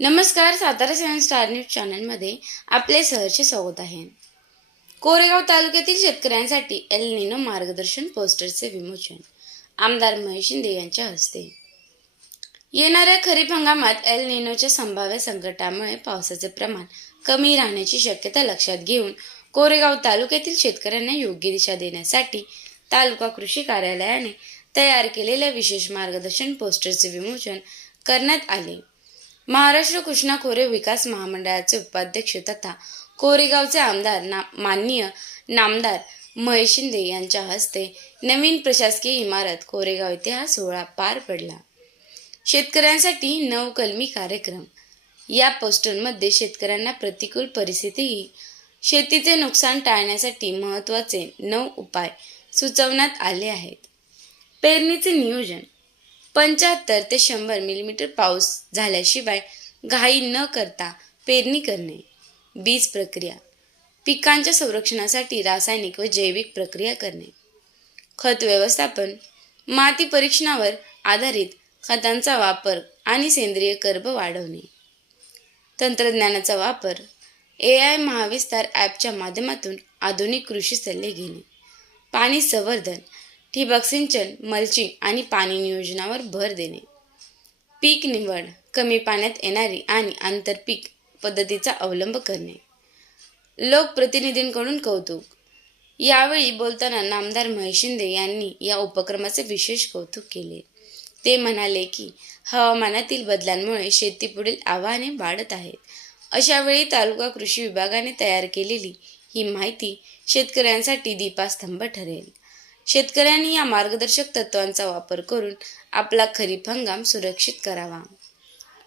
नमस्कार, Satara 7 star news चॅनलमध्ये आपले सहर्ष स्वागत आहे. कोरेगाव तालुक्यातील शेतकऱ्यांसाठी एल निनो मार्गदर्शन पोस्टरचे विमोचन आमदार महेश शिंदे यांच्या हस्ते. येणाऱ्या खरीप हंगामात एल निनोच्या संभाव्य संकटामुळे पावसाचे प्रमाण कमी राहण्याची शक्यता लक्षात घेऊन कोरेगाव तालुक्यातील शेतकऱ्यांना योग्य दिशा देण्यासाठी तालुका कृषी कार्यालयाने तयार केलेल्या विशेष मार्गदर्शन पोस्टरचे विमोचन करण्यात आले. महाराष्ट्र कृष्णा खोरे विकास महामंडळाचे उपाध्यक्ष तथा कोरेगावचे आमदार माननीय नामदार महेश शिंदे यांच्या हस्ते नवीन प्रशासकीय इमारत कोरेगाव येथे हा सोहळा पार पडला. शेतकऱ्यांसाठी नवकलमी कार्यक्रम. या पोस्टरमध्ये शेतकऱ्यांना प्रतिकूल परिस्थितीही शेतीचे नुकसान टाळण्यासाठी महत्त्वाचे 9 उपाय सुचवण्यात आले आहेत. पेरणीचे नियोजन. 75 ते 100 मिलीमीटर पाऊस झाल्याशिवाय घाई न करता पेरणी करणे. बीज प्रक्रिया. पिकांच्या संरक्षणासाठी रासायनिक व जैविक प्रक्रिया करणे. खत व्यवस्थापन. माती परीक्षणावर आधारित खतांचा वापर आणि सेंद्रिय कर्ब वाढवणे. तंत्रज्ञानाचा वापर. AI महाविस्तार ॲपच्या माध्यमातून आधुनिक कृषी सल्ले घेणे. पाणी संवर्धन. ठिबक सिंचन, मल्चिंग आणि पाणी नियोजनावर भर देणे. पीक निवड. कमी पाण्यात येणारी आणि आंतरपीक पद्धतीचा अवलंब करणे. लोकप्रतिनिधींकडून कौतुक. यावेळी बोलताना नामदार महेश शिंदे यांनी या उपक्रमाचे विशेष कौतुक केले. ते म्हणाले की हवामानातील बदलांमुळे शेतीपुढील आव्हाने वाढत आहेत. अशा वेळी तालुका कृषी विभागाने तयार केलेली ही माहिती शेतकऱ्यांसाठी दीपास्तंभ ठरेल. शेतकऱ्यांनी या मार्गदर्शक तत्वांचा वापर करून आपला खरीप हंगाम सुरक्षित करावा.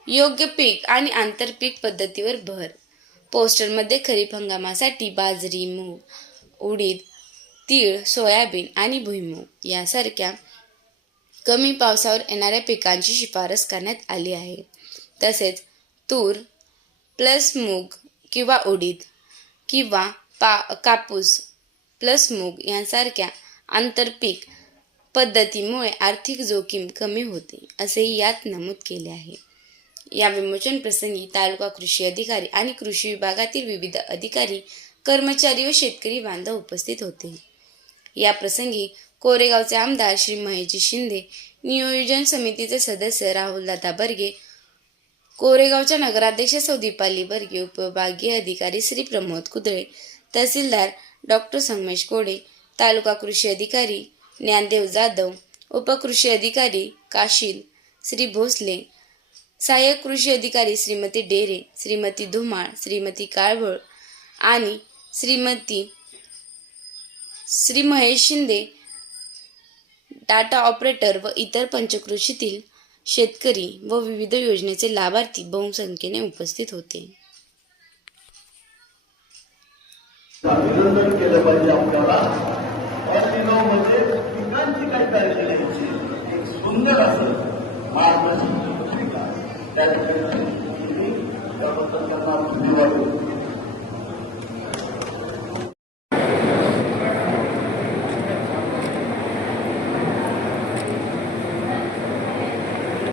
योग्य पीक आणि आंतरपीक पद्धतीवर भर. पोस्टरमध्ये खरीप हंगामासाठी बाजरी, मूग, उडीद, तीळ, सोयाबीन आणि भुईमूग यासारख्या कमी पावसावर येणाऱ्या पिकांची शिफारस करण्यात आली आहे. तसेच तूर प्लस मूग किंवा उडीद किंवा कापूस प्लस मूग यांसारख्या आंतरपीक पद्धतीमुळे आर्थिक जोखीम कमी होते, असेही यात नमूद केले आहे. या विमोचन प्रसंगी तालुका कृषी अधिकारी आणि कृषी विभागातील विविध अधिकारी, कर्मचारी व शेतकरी बांधव उपस्थित होते. या प्रसंगी कोरेगावचे आमदार श्री महेशजी शिंदे, नियोजन समितीचे सदस्य राहुलदादा बर्गे, कोरेगावच्या नगराध्यक्ष सौ दीपाली बर्गे, उपविभागीय अधिकारी श्री प्रमोद कुदळे, तहसीलदार डॉक्टर संगमेश कोडे, तालुका कृषी अधिकारी ज्ञानदेव जाधव, उपकृषी अधिकारी काशील श्री भोसले, सहाय्यक कृषी अधिकारी श्रीमती डेरे, श्रीमती धुमाळ, श्रीमती काळभोळ आणि श्री महेश शिंदे, डाटा ऑपरेटर व इतर पंचकृषीतील शेतकरी व विविध योजनेचे लाभार्थी बहुसंख्येने उपस्थित होते. अभिनंदन केलं पाहिजे आपल्याला. म्हणजे पिकांची काय काळजी घ्यायची, एक सुंदर असं मार्गदर्शन त्या ठिकाणी त्याबद्दल त्यांना धन्यवाद.